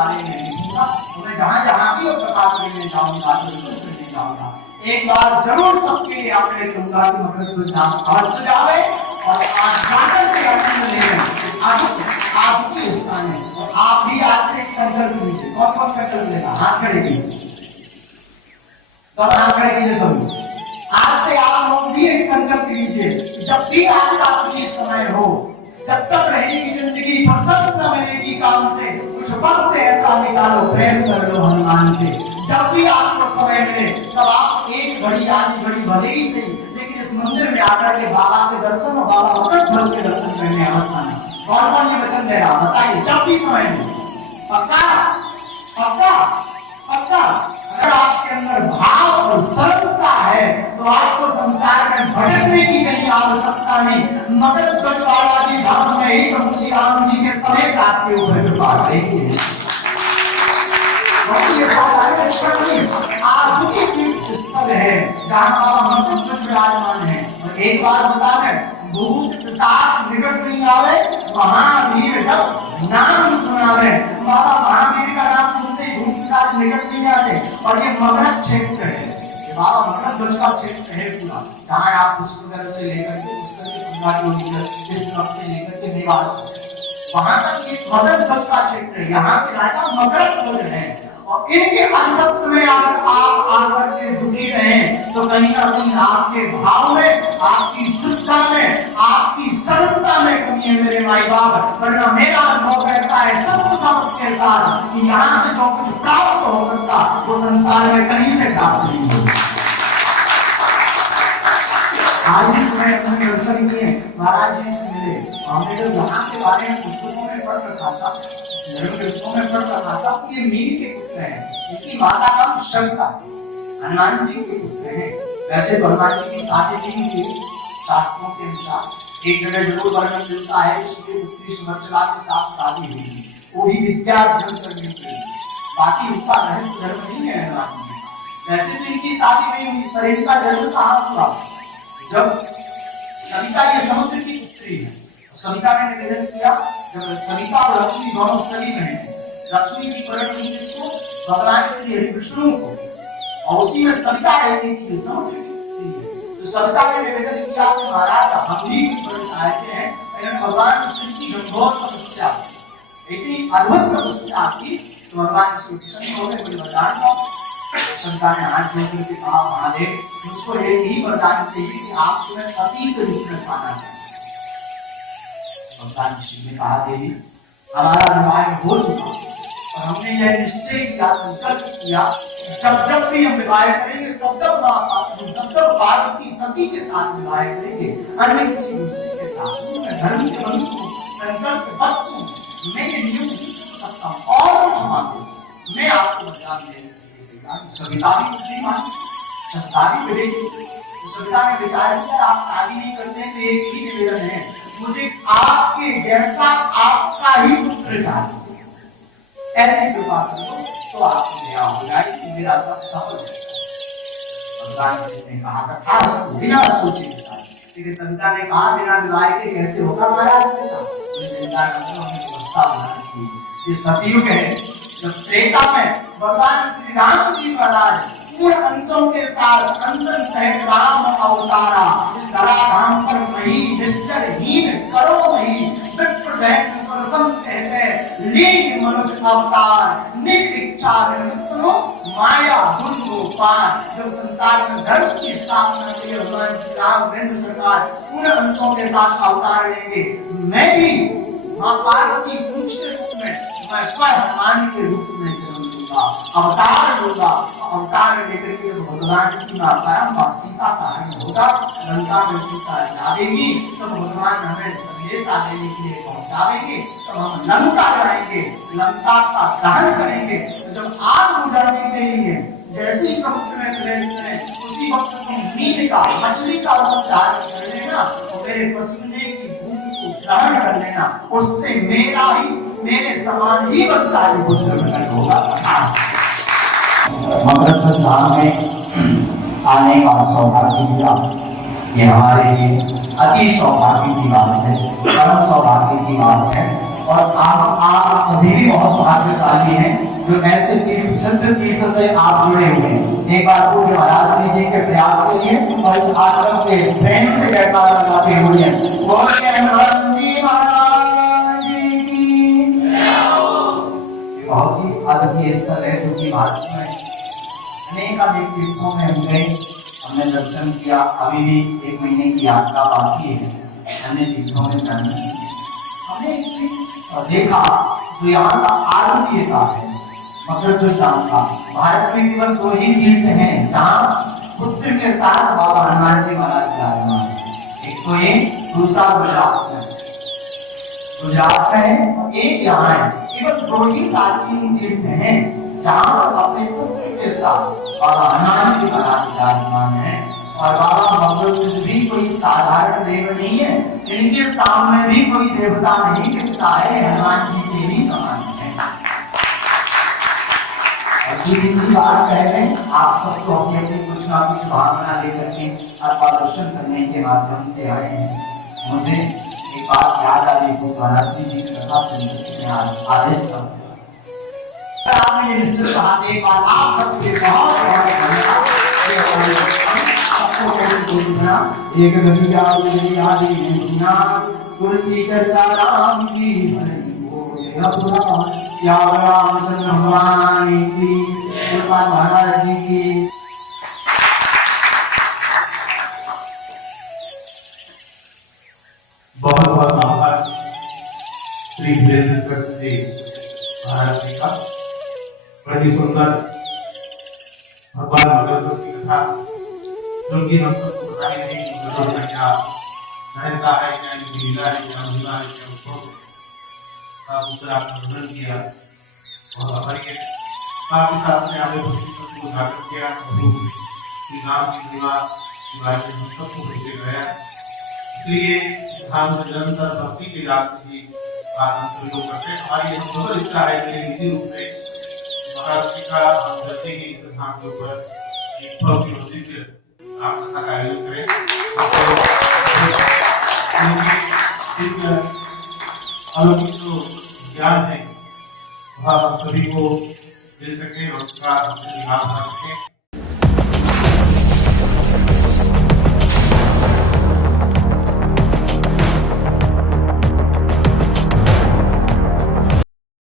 बारे में लिखूंगा, मैं जहां जहां भी प्रकाश करने जाऊंगा दर्शन करने जाऊंगा, एक बार जरूर सबके लिए आपने कहूंगा कि मकरध्वज धाम अवश्य जावे और आज जाकर के आनंद लें। आपकी स्थान है और आप भी आज से एक संकल्प लीजिए। कौन कौन संकल्प लेगा? हाथ खड़े कीजिए, तो हाथ खड़े कीजिए सभी। आज से आप लोग भी एक संकल्प लीजिए कि जब भी आपका फ्री समय हो, जब तक रहेगी जिंदगी, फुर्सत न मिलेगी काम से, कुछ वक्त ऐसा निकालो प्रेम कर लो हनुमान से। जब भी आपको समय मिले तब आप एक घड़ी आधी घड़ी भले ही सही, लेकिन इस मंदिर में आकर के बाबा के दर्शन और बाबा मकरध्वज के दर्शन करने अवश्य आना। कौन कौन ये वचन दे रहा बताइए? जब भी समय मिले, पक्का पक्का पक्का। अगर आपके अंदर भाव और सरलता है तो आपको संसार में भटकने की कहीं आवश्यकता नहीं। मकरध्वज बालाजी धाम में ही प्रभु श्री राम जी के समेत आपके ऊपर कृपा करेगी। आधुनिक स्थल है जहाँ बाबा मकरध्वज विराजमान है। और एक बार बता दें, भूत पिशाच निकट नहीं आवे, महावीर जब नाम सुनावे। बाबा महावीर का नाम सुनते ही भूत पिशाच निकट नहीं आते। और ये मगध क्षेत्र है, ये बाबा मकरध्वज का क्षेत्र है पूरा, जहाँ आप पुष्पगढ़ से लेकर के पुष्कर के 15 किलोमीटर इस तरफ से लेकर के मेवाड़, वहां तक ये मकरध्वज का क्षेत्र है। यहाँ के राजा मकरध्वज हैं और इनके आधिपत्य में अगर आप आकर के दुखी रहें तो कहीं ना कहीं आपके भाव में, आपकी शुद्धता में, आपकी सरलता में कमी है मेरे माई बाप। वरना मेरा अनुभव कहता है सत्य सबक के साथ कि यहाँ से जो कुछ प्राप्त हो सकता वो संसार में कहीं से प्राप्त नहीं हो सकता। आज भी समय अपने दर्शन किए, महाराज जी से मिले, हमने जब यहाँ के बारे में पुस्तकों में पढ़ रखा था, धर्म ग्रंथों में पढ़ रखा था कि ये मीन के पुत्र हैं, इनकी माता का नाम सविता, हनुमान जी के पुत्र हैं। वैसे तो हनुमान जी की शादी नहीं हुई शास्त्रों के अनुसार, एक जगह जरूर वर्णन मिलता है कि उसकी पुत्री सुभद्रा के साथ शादी हुई, वो भी विद्या अर्जन करने के लिए, बाकी उनका गृहस्थ धर्म नहीं है हनुमान जी। वैसे तो इनकी शादी नहीं हुई, पर इनका जन्म कहाँ हुआ? जब सविता ये समुद्र की पुत्री है, सविता ने निवेदन किया, जब सविता और लक्ष्मी दोनों सगी बहन, लक्ष्मी जी प्रकट हुई किसको? भगवान श्री हरि विष्णु को, और उसी में सविता रहती थी, समुद्र की पुत्री है। तो सविता ने निवेदन किया कि महाराज हम भी कुछ बड़ा चाहते हैं। लेकिन भगवान श्री की घनघोर तपस्या, इतनी अद्भुत तपस्या की, तो भगवान श्री कृष्ण ने बड़ी वरदान दिया। सविता ने हाथ जोड़ करके कहा, महादेव मुझको एक ही वरदान चाहिए कि आप तुम्हें पति के रूप में पाना चाहिए। भगवान श्री ने कहा, देवी हमारा विवाह हो चुका और हमने यह निश्चय किया, संकल्प किया जब जब भी हम विवाह करेंगे तब तब पार्वती सती के साथ विवाह करेंगे, अन्य किसी दूसरे के साथ। मैं धर्म के बंधु संकल्प बद्ध हूं, मैं ये नियम नहीं कर सकता और कुछ मांगो, मैं आपको वरदान देने के लिए तैयार हूं। सविता भी बुद्धिमान, क्षमता भी मिलेगी। सविता ने विचार किया, आप शादी नहीं करते हैं तो एक ही निवेदन है, मुझे आपके जैसा आपका ही पुत्र चाहिए, ऐसी कृपा करो तो आपकी दया हो जाएगी, मेरा तप सफल हो जाएगा। भगवान शिव ने कहा तथास्तु, बिना सोचे विचारे। लेकिन सविता ने कहा, बिना विवाह के कैसे होगा महाराज? चिंता करना, हमें व्यवस्था बनानी चाहिए। ये सतयुग है, जब त्रेता में भगवान श्री राम जी महाराज पूर्ण अंशों के साथ अंशन सहित राम अवतारा, इस धराधाम पर नहीं निश्चरहीन करो नहीं, विप्रदैत्य सुरसन कहते लीन मनुज अवतार, निज इच्छा निर्मितनो माया दुर्गो पार। जब संसार में धर्म की स्थापना के लिए भगवान श्री राम वेंद्र सरकार पूर्ण अंशों के साथ अवतार लेंगे, मैं भी मां पार्वती पूछ के रूप में, मैं स्वयं हनुमान के रूप में जन्म लूंगा, अवतार लूंगा। अवतार लेकर के भगवान की माता सीता का हरण होगा, लंका में सीता जाएगी, तब भगवान हमें संदेश देने के लिए पहुंचावेंगे, तब हम लंका जाएंगे, लंका का दहन करेंगे। तो जब आग बुझाने के लिए जैसे ही समुद्र में प्रवेश करें, उसी वक्त तुम नींद का, मछली का रूप धारण कर लेना और मेरे पसीने की बूंद को ग्रहण कर लेना, उससे मेरा ही, मेरे समान ही वंशावली पुत्र होगा। मकरध्वज धाम में आने का सौभाग्य मिला, ये हमारे लिए अति सौभाग्य की बात है, परम सौभाग्य की बात है। और आप सभी भी बहुत भाग्यशाली हैं जो ऐसे तीर्थ सिद्ध तीर्थ से आप जुड़े हुए हैं। एक बार पूज्य महाराज श्री जी के प्रयास के लिए और इस आश्रम के प्रेम से जयकारा लगाते हुए बोलिए हनुमान जी महाराज जी की बहुत ही अद्भुत स्थल है जो कि भारत में अनेक तीर्थों में हम गए, हमने दर्शन किया। अभी भी 1 महीने की यात्रा बाकी है, हमने तीर्थों में जाना है। हमने एक चीज देखा जो यहाँ का आत्मीयता है, मकर गुजरात का। भारत में केवल 2 ही तीर्थ हैं जहाँ पुत्र के साथ बाबा हनुमान जी महाराज विराजमान है। एक तो ये, दूसरा गुजरात में है और एक यहाँ है। केवल 2 ही प्राचीन तीर्थ हैं जहाँ पर अपने पुत्र के साथ बाबा हनुमान जी महाराज विराजमान है। और बाबा मकर भी कोई साधारण देव नहीं है, इनके सामने भी कोई देवता नहीं दिखता है, हनुमान जी के ही समान है। और सीधी सी बात कह रहे, आप सबको अपनी कुछ ना कुछ भावना लेकर के अथवा दर्शन करने के माध्यम से आए हैं। मुझे एक बात याद आ रही है, महाराज जी की कथा सुनकर के आदेश आपने ये निश्चित कहा, एक बार आप सबके बहुत धन्यवाद। एक दुनिया दुनिया तुलसी चर्चा राम की श्याम रामचंद्र भगवान की, महाराज जी की। बहुत बहुत आभार श्री वीरेंद्र कृष्ण जी महाराज जी का। बड़ी सुंदर भगवान मकर की कथा, जो कि हम सबको बताई नहीं कि क्या रहता है, क्या इनकी लीला है, क्या महिमा है, क्या उद्भव का सूत्र आपने वर्णन किया। और हमारे साथ ही साथ में आपने भक्ति को उजागर किया, श्री राम की महिमा के बारे में हम सबको परिचय कराया। इसलिए इस धाम में निरंतर भक्ति के जात की बात हम सभी लोग करते हैं। हमारी हम सब इच्छा है कि निजी रूप में महाराष्ट्र का हम धरती के इस धाम के ऊपर एक भव्य मंदिर राम कथा का आयोजन करें। अलौकिक जो ज्ञान है वह हम सभी को मिल सके और उसका हमसे लाभ उठा सके।